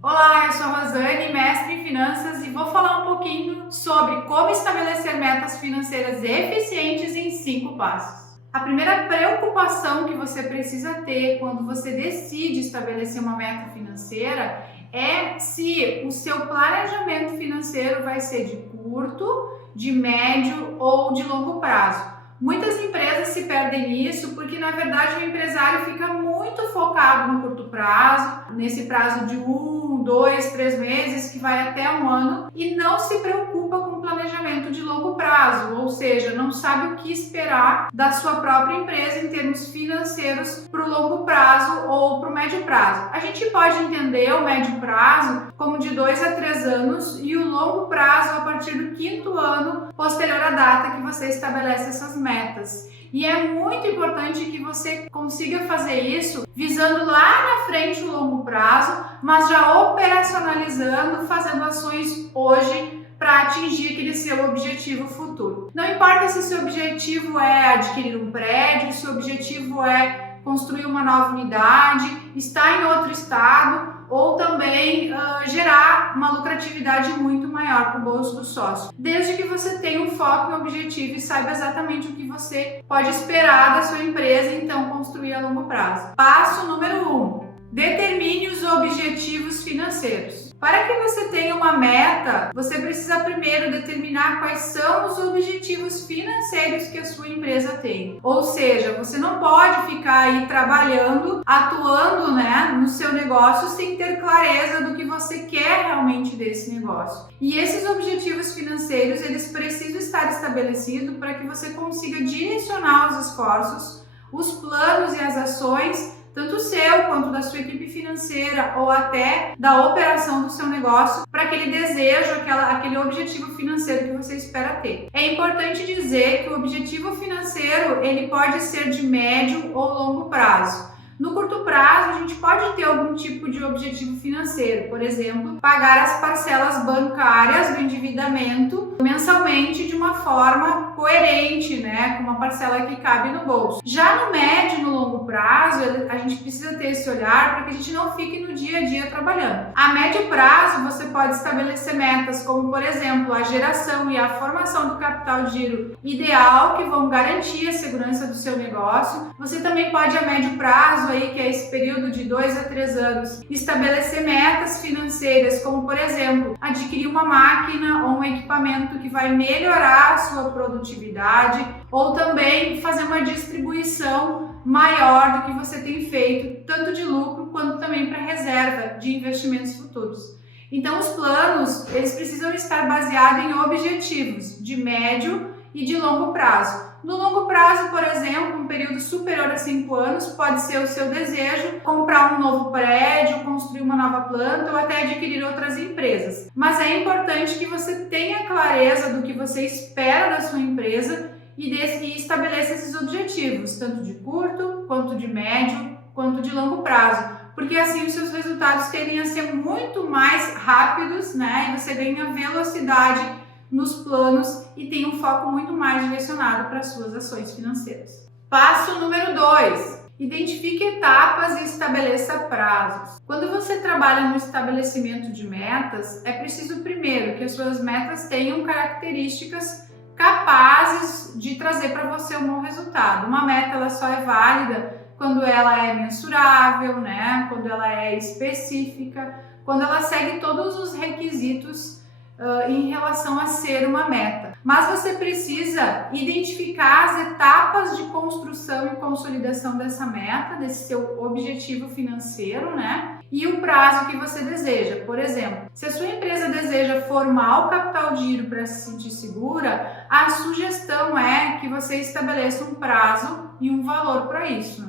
Olá, eu sou a Rosane, mestre em finanças, e vou falar um pouquinho sobre como estabelecer metas financeiras eficientes em 5 passos. A primeira preocupação que você precisa ter quando você decide estabelecer uma meta financeira é se o seu planejamento financeiro vai ser de curto, de médio ou de longo prazo. Muitas empresas se perdem nisso porque, na verdade, o empresário fica muito focado no curto prazo, nesse prazo de 1, 2, 3 meses, que vai até um ano, e não se preocupa com o planejamento de longo prazo, ou seja, não sabe o que esperar da sua própria empresa em termos financeiros para o longo prazo ou para o médio prazo. A gente pode entender o médio prazo como de 2 a 3 anos e o longo prazo a partir do 5º ano posterior à data que você estabelece essas metas. E é muito importante que você consiga fazer isso visando lá na frente o longo prazo, mas já operacionalizando, fazendo ações hoje para atingir aquele seu objetivo futuro. Não importa se o seu objetivo é adquirir um prédio, se o objetivo é construir uma nova unidade, estar em outro estado ou também gerar uma lucratividade muito maior para o bolso do sócio. Desde que você tenha um foco no objetivo e saiba exatamente o que você pode esperar da sua empresa e então construir a longo prazo. Passo número 1. Determine os objetivos financeiros. Para que você tenha uma meta, você precisa primeiro determinar quais são os objetivos financeiros que a sua empresa tem. Ou seja, você não pode ficar aí trabalhando, atuando, no seu negócio sem ter clareza do que você quer realmente desse negócio. E esses objetivos financeiros, eles precisam estar estabelecidos para que você consiga direcionar os esforços, os planos e as ações, tanto o seu quanto da sua equipe financeira ou até da operação do seu negócio para aquele desejo, aquele objetivo financeiro que você espera ter. É importante dizer que o objetivo financeiro ele pode ser de médio ou longo prazo. No curto prazo, a gente pode ter algum tipo de objetivo financeiro, por exemplo, pagar as parcelas bancárias do endividamento mensalmente de uma forma coerente, com uma parcela que cabe no bolso. Já no médio e no longo prazo, a gente precisa ter esse olhar para que a gente não fique no dia a dia trabalhando. A médio prazo, você pode estabelecer metas como, por exemplo, a geração e a formação do capital de giro ideal, que vão garantir a segurança do seu negócio. Você também pode, a médio prazo, que é esse período de 2 a 3 anos, estabelecer metas financeiras, como por exemplo, adquirir uma máquina ou um equipamento que vai melhorar a sua produtividade, ou também fazer uma distribuição maior do que você tem feito, tanto de lucro quanto também para reserva de investimentos futuros. Então os planos, eles precisam estar baseados em objetivos de médio e de longo prazo. No longo prazo, por exemplo, um período superior a 5 anos, pode ser o seu desejo comprar um novo prédio, construir uma nova planta ou até adquirir outras empresas. Mas é importante que você tenha clareza do que você espera da sua empresa e estabeleça esses objetivos, tanto de curto, quanto de médio, quanto de longo prazo. Porque assim os seus resultados tendem a ser muito mais rápidos, e você ganha velocidade nos planos e tem um foco muito mais direcionado para as suas ações financeiras. Passo número 2. Identifique etapas e estabeleça prazos. Quando você trabalha no estabelecimento de metas, é preciso primeiro que as suas metas tenham características capazes de trazer para você um bom resultado. Uma meta ela só é válida quando ela é mensurável, quando ela é específica, quando ela segue todos os requisitos em relação a ser uma meta. Mas você precisa identificar as etapas de construção e consolidação dessa meta, desse seu objetivo financeiro, e o prazo que você deseja. Por exemplo, se a sua empresa deseja formar o capital de giro para se sentir segura, a sugestão é que você estabeleça um prazo e um valor para isso,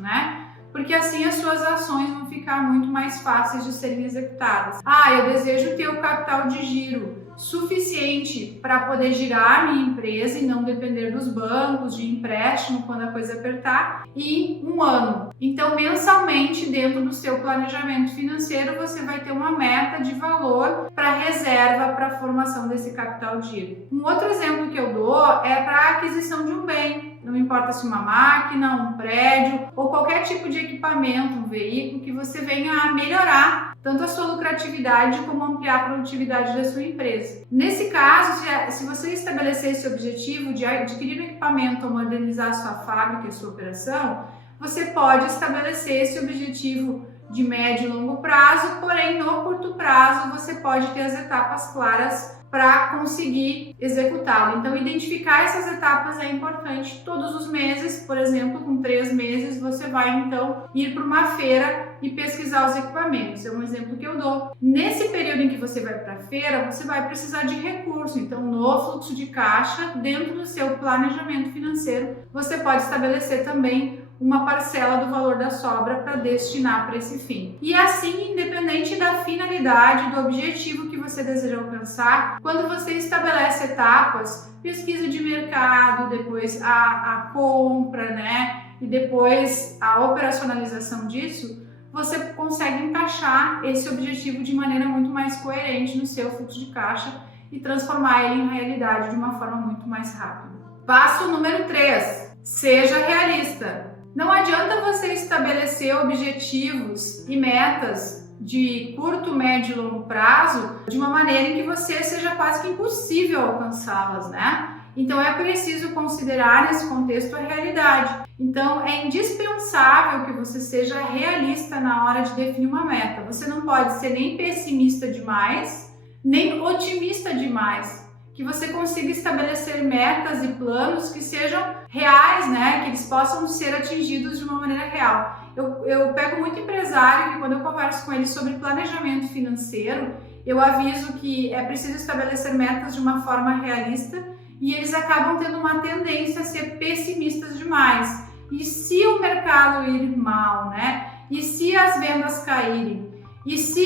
Porque assim as suas ações vão ficar muito mais fáceis de serem executadas. Eu desejo ter o capital de giro suficiente para poder girar a minha empresa e não depender dos bancos, de empréstimo quando a coisa apertar, em um ano. Então, mensalmente, dentro do seu planejamento financeiro, você vai ter uma meta de valor para reserva para a formação desse capital de giro. Um outro exemplo que eu dou é para a aquisição de um bem. Não importa se uma máquina, um prédio ou qualquer tipo de equipamento, um veículo que você venha a melhorar tanto a sua lucratividade como ampliar a produtividade da sua empresa. Nesse caso, se você estabelecer esse objetivo de adquirir um equipamento ou modernizar a sua fábrica e a sua operação, você pode estabelecer esse objetivo de médio e longo prazo, porém no curto prazo você pode ter as etapas claras para conseguir executá-lo. Então, identificar essas etapas é importante. Todos os meses, por exemplo, com 3 meses, você vai então ir para uma feira e pesquisar os equipamentos. É um exemplo que eu dou. Nesse período em que você vai para a feira, você vai precisar de recurso. Então, no fluxo de caixa, dentro do seu planejamento financeiro, você pode estabelecer também uma parcela do valor da sobra para destinar para esse fim. E assim, independente da finalidade, do objetivo que você deseja alcançar, quando você estabelece etapas, pesquisa de mercado, depois a compra, né? E depois a operacionalização disso, você consegue encaixar esse objetivo de maneira muito mais coerente no seu fluxo de caixa e transformar ele em realidade de uma forma muito mais rápida. Passo número 3. Seja realista. Não adianta você estabelecer objetivos e metas de curto, médio e longo prazo de uma maneira em que você seja quase que impossível alcançá-las, né? Então é preciso considerar nesse contexto a realidade. Então é indispensável que você seja realista na hora de definir uma meta. Você não pode ser nem pessimista demais, nem otimista demais. Que você consiga estabelecer metas e planos que sejam reais, né? Que eles possam ser atingidos de uma maneira real. Eu pego muito empresário e quando eu converso com eles sobre planejamento financeiro, eu aviso que é preciso estabelecer metas de uma forma realista e eles acabam tendo uma tendência a ser pessimistas demais. E se o mercado ir mal, né? E se as vendas caírem? E se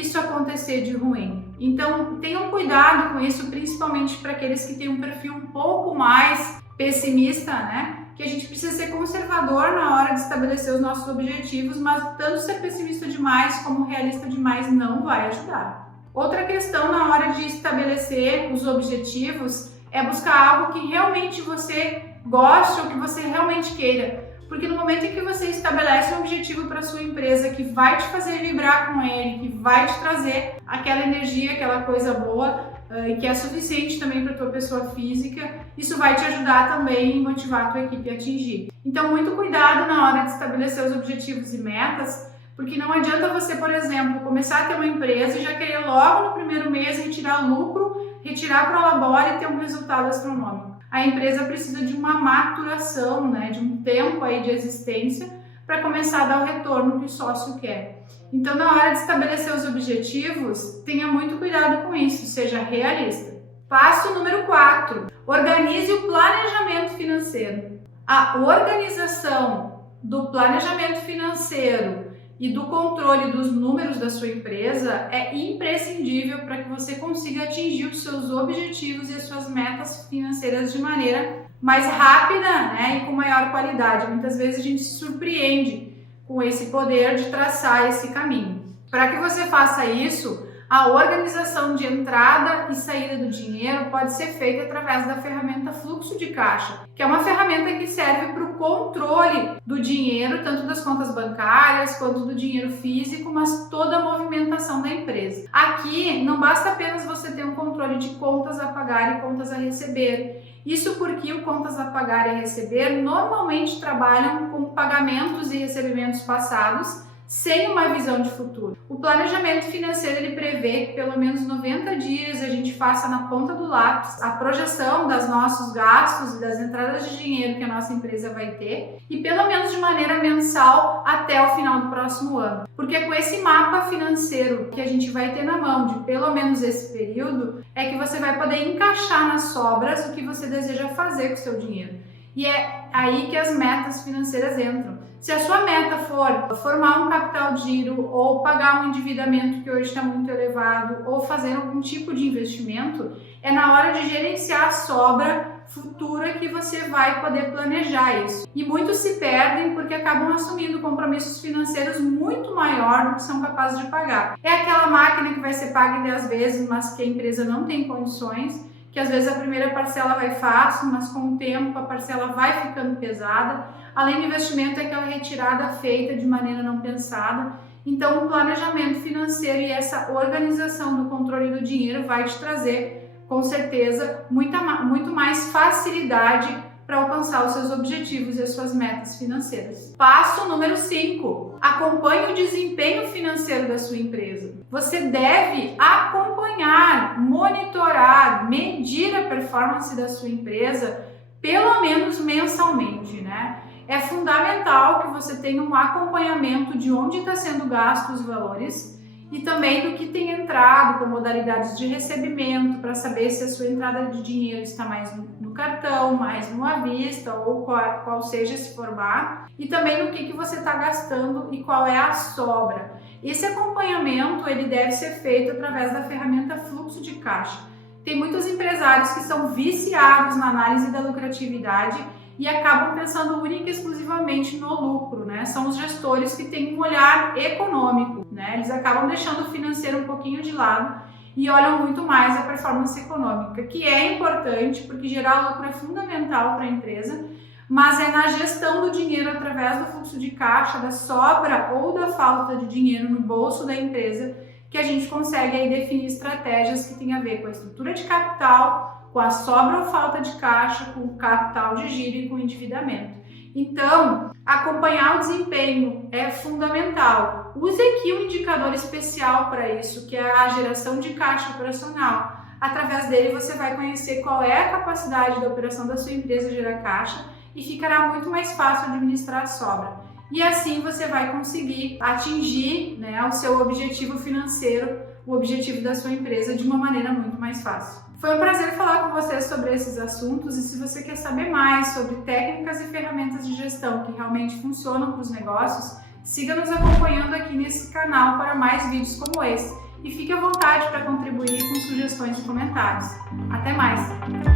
isso acontecer de ruim? Então, tenham cuidado com isso, principalmente para aqueles que têm um perfil um pouco mais pessimista, né? Que a gente precisa ser conservador na hora de estabelecer os nossos objetivos, mas tanto ser pessimista demais como realista demais não vai ajudar. Outra questão na hora de estabelecer os objetivos é buscar algo que realmente você goste ou que você realmente queira. Porque no momento em que você estabelece um objetivo para sua empresa que vai te fazer vibrar com ele, que vai te trazer aquela energia, aquela coisa boa e que é suficiente também para a tua pessoa física, isso vai te ajudar também e motivar a tua equipe a atingir. Então, muito cuidado na hora de estabelecer os objetivos e metas, porque não adianta você, por exemplo, começar a ter uma empresa e já querer logo no primeiro mês retirar lucro, retirar para a labora e ter um resultado astronômico. A empresa precisa de uma maturação, né, de um tempo aí de existência para começar a dar o retorno que o sócio quer. Então, na hora de estabelecer os objetivos, tenha muito cuidado com isso, seja realista. Passo número 4. Organize o planejamento financeiro. A organização do planejamento financeiro e do controle dos números da sua empresa é imprescindível para que você consiga atingir os seus objetivos e as suas metas financeiras de maneira mais rápida, né, e com maior qualidade. Muitas vezes a gente se surpreende com esse poder de traçar esse caminho. Para que você faça isso, a organização de entrada e saída do dinheiro pode ser feita através da ferramenta fluxo de caixa, que é uma ferramenta que serve para o controle do dinheiro, tanto das contas bancárias quanto do dinheiro físico, mas toda a movimentação da empresa. Aqui não basta apenas você ter um controle de contas a pagar e contas a receber. Isso porque o contas a pagar e a receber normalmente trabalham com pagamentos e recebimentos passados, sem uma visão de futuro. O planejamento financeiro ele prevê que pelo menos 90 dias a gente faça na ponta do lápis a projeção dos nossos gastos e das entradas de dinheiro que a nossa empresa vai ter e pelo menos de maneira mensal até o final do próximo ano. Porque com esse mapa financeiro que a gente vai ter na mão de pelo menos esse período é que você vai poder encaixar nas sobras o que você deseja fazer com o seu dinheiro. E é aí que as metas financeiras entram. Se a sua meta for formar um capital de giro ou pagar um endividamento que hoje está muito elevado ou fazer algum tipo de investimento, é na hora de gerenciar a sobra futura que você vai poder planejar isso. E muitos se perdem porque acabam assumindo compromissos financeiros muito maior do que são capazes de pagar. É aquela máquina que vai ser paga em 10 vezes, mas que a empresa não tem condições, que às vezes a primeira parcela vai fácil, mas com o tempo a parcela vai ficando pesada. Além do investimento, é aquela retirada feita de maneira não pensada Então, o planejamento financeiro e essa organização do controle do dinheiro vai te trazer, com certeza, muito mais facilidade para alcançar os seus objetivos e as suas metas financeiras. Passo número 5. Acompanhe o desempenho financeiro da sua empresa. Você deve acompanhar, monitorar, medir a performance da sua empresa pelo menos mensalmente, né? É fundamental que você tenha um acompanhamento de onde está sendo gasto os valores e também do que tem entrado, com modalidades de recebimento, para saber se a sua entrada de dinheiro está mais no cartão, mais no à vista ou qual seja esse formato, e também no que você está gastando e qual é a sobra. Esse acompanhamento ele deve ser feito através da ferramenta fluxo de caixa. Tem muitos empresários que são viciados na análise da lucratividade e acabam pensando única e exclusivamente no lucro, né? São os gestores que têm um olhar econômico, né? Eles acabam deixando o financeiro um pouquinho de lado e olham muito mais a performance econômica, que é importante porque gerar lucro é fundamental para a empresa, mas é na gestão do dinheiro através do fluxo de caixa, da sobra ou da falta de dinheiro no bolso da empresa que a gente consegue aí definir estratégias que têm a ver com a estrutura de capital, com a sobra ou falta de caixa, com o capital de giro e com o endividamento. Então, acompanhar o desempenho é fundamental. Use aqui um indicador especial para isso, que é a geração de caixa operacional. Através dele você vai conhecer qual é a capacidade da operação da sua empresa gerar caixa e ficará muito mais fácil administrar a sobra. E assim você vai conseguir atingir, né, o seu objetivo financeiro, o objetivo da sua empresa de uma maneira muito mais fácil. Foi um prazer falar com vocês sobre esses assuntos e se você quer saber mais sobre técnicas e ferramentas de gestão que realmente funcionam para os negócios, siga nos acompanhando aqui nesse canal para mais vídeos como esse e fique à vontade para contribuir com sugestões e comentários. Até mais!